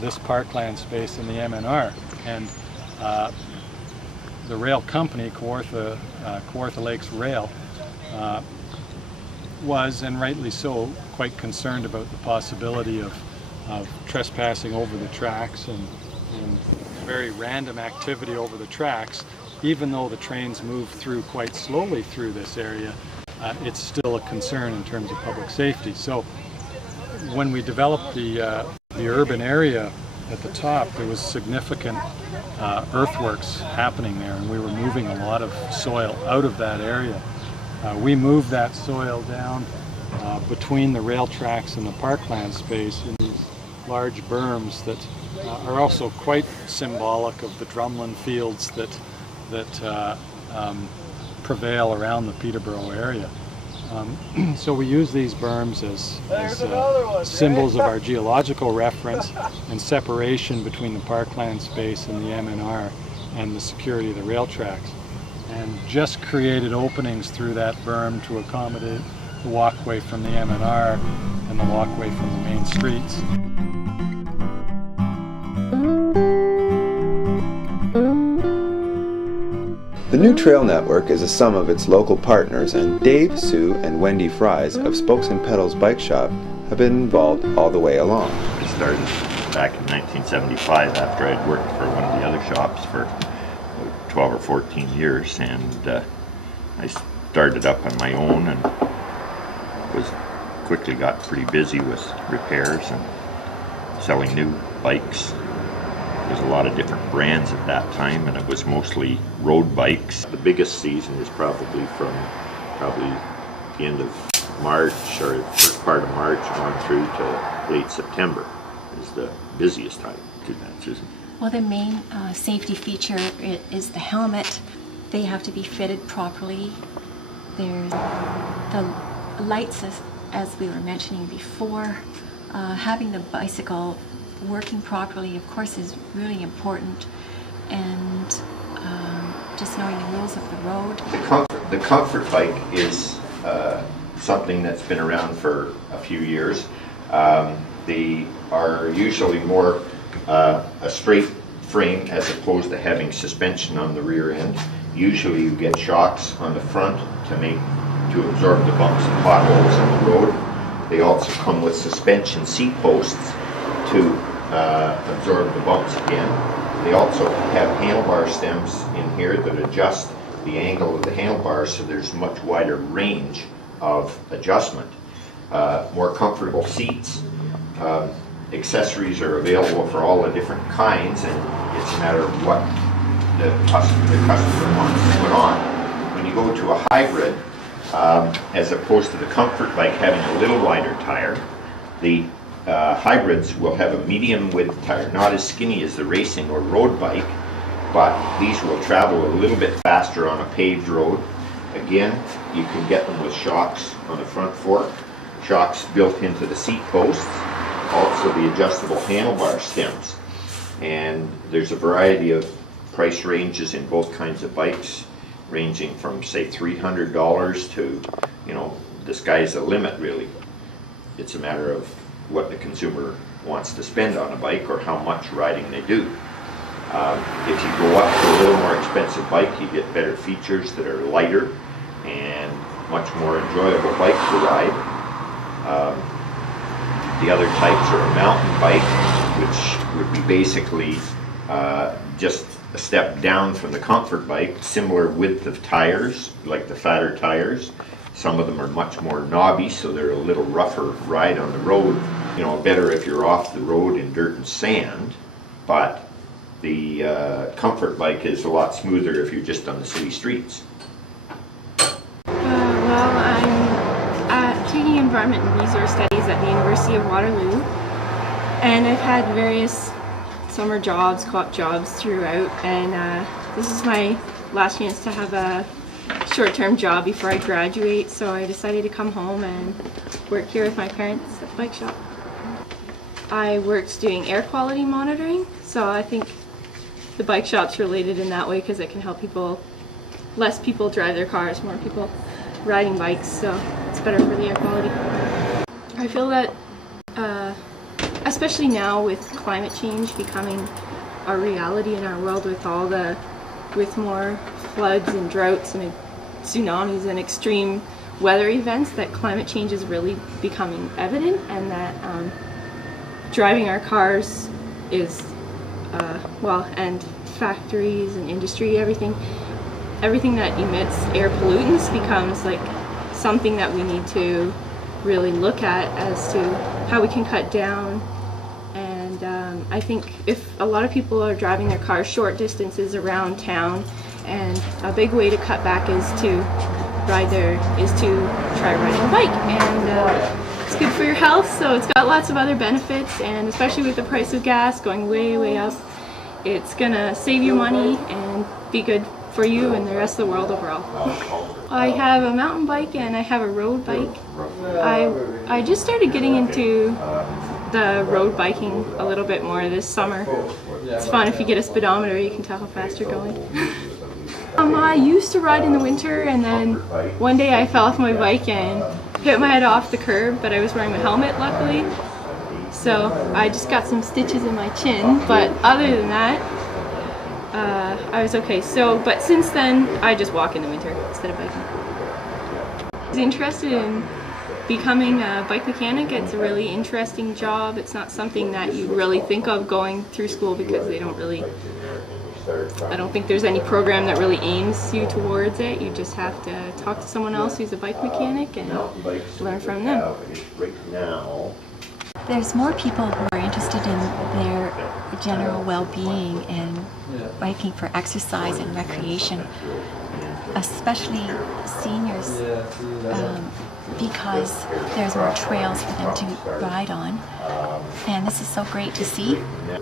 this parkland space in the MNR. And the rail company, Kawartha Lakes Rail, was, and rightly so, quite concerned about the possibility of trespassing over the tracks and very random activity over the tracks. Even though the trains move through quite slowly through this area, it's still a concern in terms of public safety. So when we developed the urban area at the top, there was significant earthworks happening there, and we were moving a lot of soil out of that area. We moved that soil down between the rail tracks and the parkland space in these large berms that are also quite symbolic of the drumlin fields that prevail around the Peterborough area. So we use these berms as symbols of our geological reference and separation between the parkland space and the MNR and the security of the rail tracks, and just created openings through that berm to accommodate the walkway from the MNR and the walkway from the main streets. The new trail network is a sum of its local partners, and Dave, Sue, and Wendy Fries of Spokes and Pedals Bike Shop have been involved all the way along. I started back in 1975 after I'd worked for one of the other shops for 12 or 14 years, and I started up on my own and quickly got pretty busy with repairs and selling new bikes. There's a lot of different brands at that time, and it was mostly road bikes. The biggest season is probably from the end of March or the first part of March on through to late September is the busiest time. Do that, Susan. Well, the main safety feature is the helmet. They have to be fitted properly. There's the lights, as we were mentioning before. Having the bicycle working properly, of course, is really important, and just knowing the rules of the road. The comfort bike is something that's been around for a few years. They are usually more a straight frame as opposed to having suspension on the rear end. Usually you get shocks on the front to absorb the bumps and potholes on the road. They also come with suspension seat posts to absorb the bumps again. They also have handlebar stems in here that adjust the angle of the handlebars, so there's much wider range of adjustment. More comfortable seats. Accessories are available for all the different kinds, and it's a matter of what the customer wants to put on. When you go to a hybrid, as opposed to the comfort bike having a little wider tire, the hybrids will have a medium width tire, not as skinny as the racing or road bike, but these will travel a little bit faster on a paved road. Again, you can get them with shocks on the front fork, shocks built into the seat posts, also the adjustable handlebar stems. And there's a variety of price ranges in both kinds of bikes, ranging from say $300 to, the sky's the limit really. It's a matter of what the consumer wants to spend on a bike or how much riding they do. If you go up to a little more expensive bike, you get better features that are lighter and much more enjoyable bike to ride. The other types are a mountain bike, which would be basically just a step down from the comfort bike, similar width of tires, like the fatter tires. Some of them are much more knobby, so they're a little rougher ride on the road. Better if you're off the road in dirt and sand, but the comfort bike is a lot smoother if you're just on the city streets. Well, I'm taking environment and resource studies at the University of Waterloo, and I've had various summer jobs, co-op jobs throughout, and this is my last chance to have a short-term job before I graduate, so I decided to come home and work here with my parents at the bike shop. I worked doing air quality monitoring, so I think the bike shop's related in that way because it can help less people drive their cars, more people riding bikes, so it's better for the air quality. I feel that a especially now with climate change becoming a reality in our world, with more floods and droughts and tsunamis and extreme weather events, that climate change is really becoming evident, and that driving our cars is, and factories and industry, everything that emits air pollutants becomes like something that we need to really look at as to how we can cut down. And I think if a lot of people are driving their cars short distances around town, and a big way to cut back is to try riding a bike, and it's good for your health, so it's got lots of other benefits, and especially with the price of gas going way up, it's gonna save you money and be good for you and the rest of the world overall. I have a mountain bike and I have a road bike. I just started getting into the road biking a little bit more this summer. It's fun. If you get a speedometer, you can tell how fast you're going. I used to ride in the winter, and then one day I fell off my bike and hit my head off the curb, but I was wearing my helmet luckily. So I just got some stitches in my chin, but other than that, I was okay. But since then, I just walk in the winter instead of biking. I was interested in becoming a bike mechanic. It's a really interesting job. It's not something that you really think of going through school, because I don't think there's any program that really aims you towards it. You just have to talk to someone else who's a bike mechanic and learn from them. There's more people who are interested in their general well-being and biking for exercise and recreation, especially seniors, because there's more trails for them to ride on, and this is so great to see.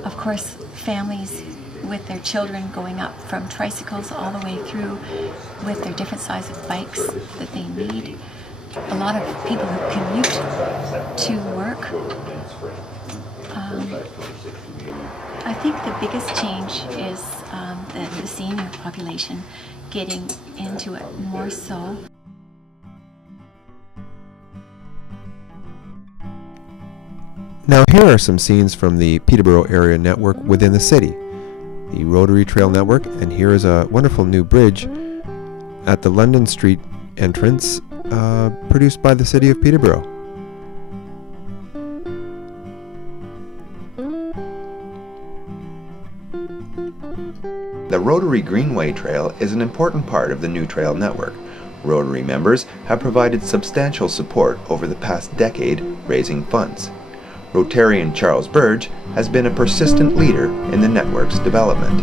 Of course, families with their children going up from tricycles all the way through with their different size of bikes that they need. A lot of people who commute to work. I think the biggest change is the senior population getting into it more so. Now here are some scenes from the Peterborough area network within the city, the Rotary Trail Network, and here is a wonderful new bridge at the London Street entrance produced by the city of Peterborough. The Rotary Greenway Trail is an important part of the new trail network. Rotary members have provided substantial support over the past decade, raising funds. Rotarian Charles Burge has been a persistent leader in the network's development.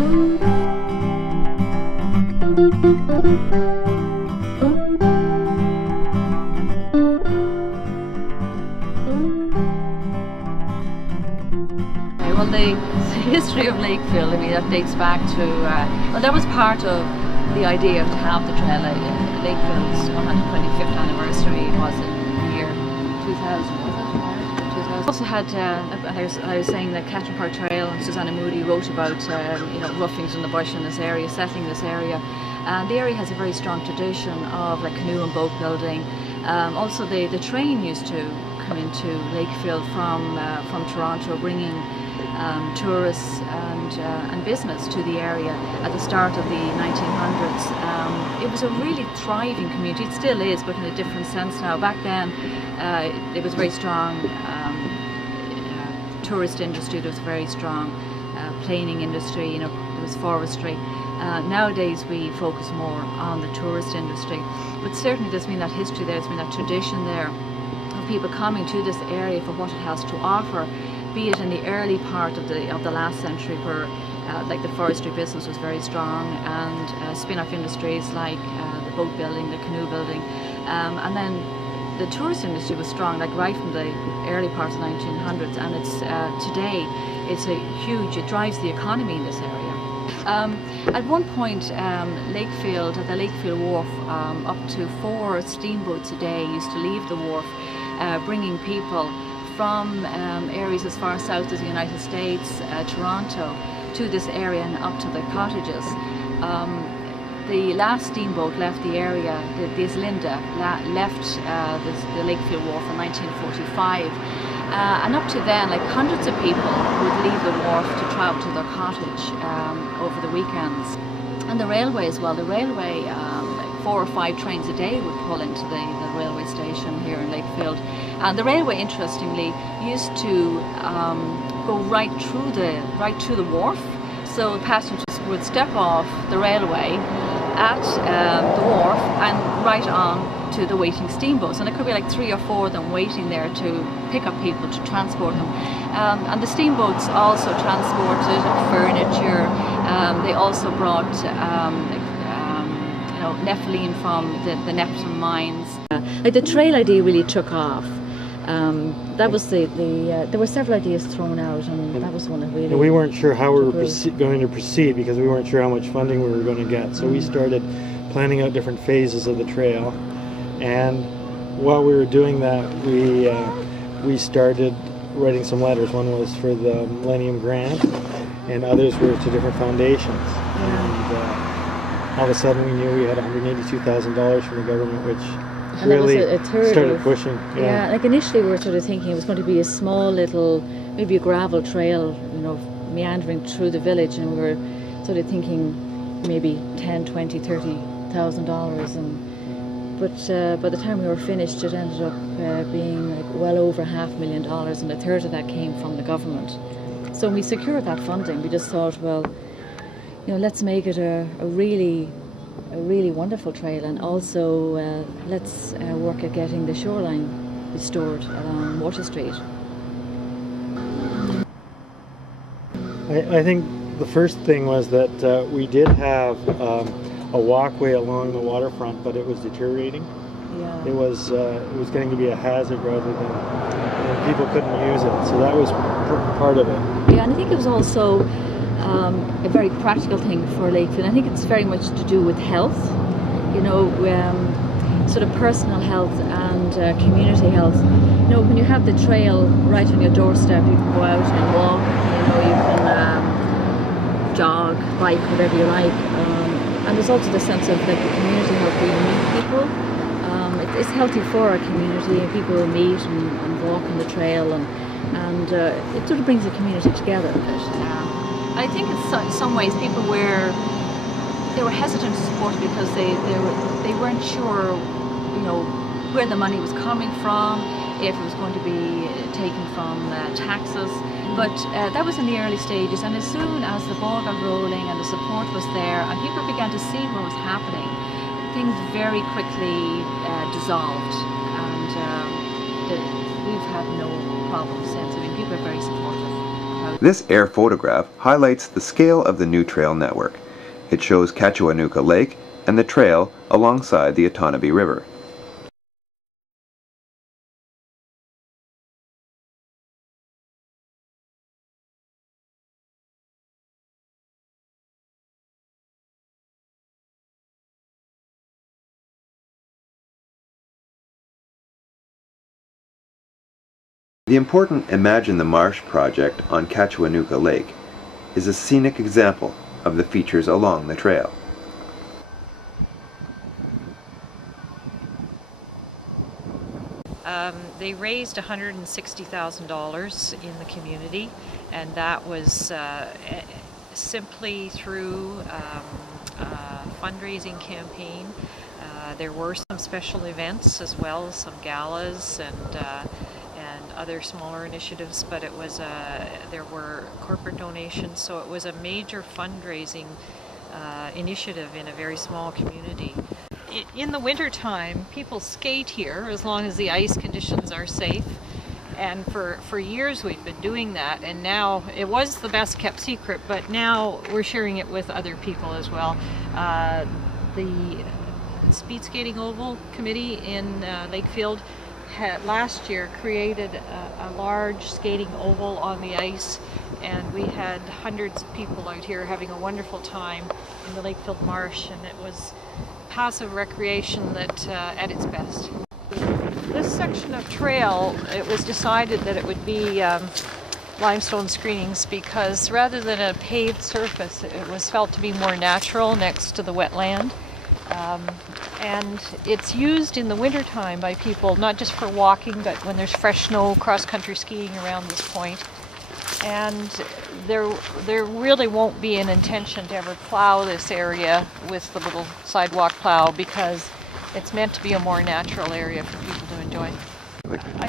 Well, the history of Lakefield, I mean, that dates back to, well, that was part of the idea to have the trail. Lakefield's 125th anniversary was in the year 2000, was it? 2000. Also had, I was saying that Catherine Park Trail, and Susanna Moody wrote about, roughings in the bush in this area, settling this area. And the area has a very strong tradition of canoe and boat building. Also, the train used to come into Lakefield from Toronto, bringing tourists and business to the area at the start of the 1900s. It was a really thriving community. It still is, but in a different sense now. Back then, it was very strong tourist industry. There was very strong planing industry. There was forestry. Nowadays, we focus more on the tourist industry, but certainly there's been that history there. There's been that tradition there of people coming to this area for what it has to offer. Be it in the early part of the last century, where the forestry business was very strong, and spin-off industries like the boat building, the canoe building, and then the tourist industry was strong, right from the early part of the 1900s, and it's today it drives the economy in this area. At one point, Lakefield, at the Lakefield Wharf, up to 4 steamboats a day used to leave the wharf, bringing people from areas as far south as the United States, Toronto, to this area and up to the cottages. the last steamboat left the area, the Islinda, left the Lakefield Wharf in 1945. And up to then, like hundreds of people would leave the wharf to travel to their cottage over the weekends. And the railway as well. The railway, like 4 or 5 trains a day would pull into the railway station here in Lakefield. And the railway, interestingly, used to go right through the wharf. So passengers would step off the railway at the wharf and right on to the waiting steamboats, and there could be like 3 or 4 of them waiting there to pick up people, to transport them. And the steamboats also transported furniture. They also brought nepheline from the Neptune mines. Like the trail idea really took off. That was there were several ideas thrown out, and that was one that really. And we weren't sure how we were going to proceed because we weren't sure how much funding we were going to get. So we started planning out different phases of the trail, and while we were doing that, we started writing some letters. One was for the Millennium Grant, and others were to different foundations. And all of a sudden, we knew we had $182,000 from the government, which really started pushing. Yeah, like initially we were sort of thinking it was going to be a small little, maybe a gravel trail, meandering through the village, and we were sort of thinking maybe $10,000, $20,000, $30,000, but by the time we were finished, it ended up being like well over $500,000, and a third of that came from the government. So when we secured that funding, we just thought, well, let's make it a really wonderful trail, and also let's work at getting the shoreline restored along Water Street. I think the first thing was that we did have a walkway along the waterfront, but it was deteriorating. Yeah. It was getting to be a hazard rather than people couldn't use it. So that was part of it. Yeah, and I think it was also a very practical thing for Lakefield. I think it's very much to do with health, sort of personal health and community health. When you have the trail right on your doorstep, you can go out and walk, you can jog, bike, whatever you like. And there's also the sense of like the community health where you meet people. It's healthy for our community, and people will meet and walk on the trail, and it sort of brings the community together. I think in some ways people were hesitant to support it because they weren't sure, where the money was coming from, if it was going to be taken from taxes. But that was in the early stages, and as soon as the ball got rolling and the support was there and people began to see what was happening, things very quickly dissolved, and we've had no problem since. I mean, people are very supportive. This air photograph highlights the scale of the new trail network. It shows Cachuanuka Lake and the trail alongside the Otonabee River. The important Imagine the Marsh project on Cachuanuka Lake is a scenic example of the features along the trail. They raised $160,000 in the community, and that was simply through a fundraising campaign. There were some special events as well, some galas and other smaller initiatives, but it was there were corporate donations, so it was a major fundraising initiative in a very small community. In the winter time, people skate here as long as the ice conditions are safe, and for years we've been doing that, and now it was the best kept secret, but now we're sharing it with other people as well. The Speed Skating Oval Committee in Lakefield had last year created a large skating oval on the ice, and we had hundreds of people out here having a wonderful time in the Lakefield Marsh, and it was passive recreation that at its best. This section of trail, it was decided that it would be limestone screenings because rather than a paved surface, it was felt to be more natural next to the wetland. And it's used in the wintertime by people, not just for walking, but when there's fresh snow, cross-country skiing around this point. And there really won't be an intention to ever plow this area with the little sidewalk plow because it's meant to be a more natural area for people to enjoy.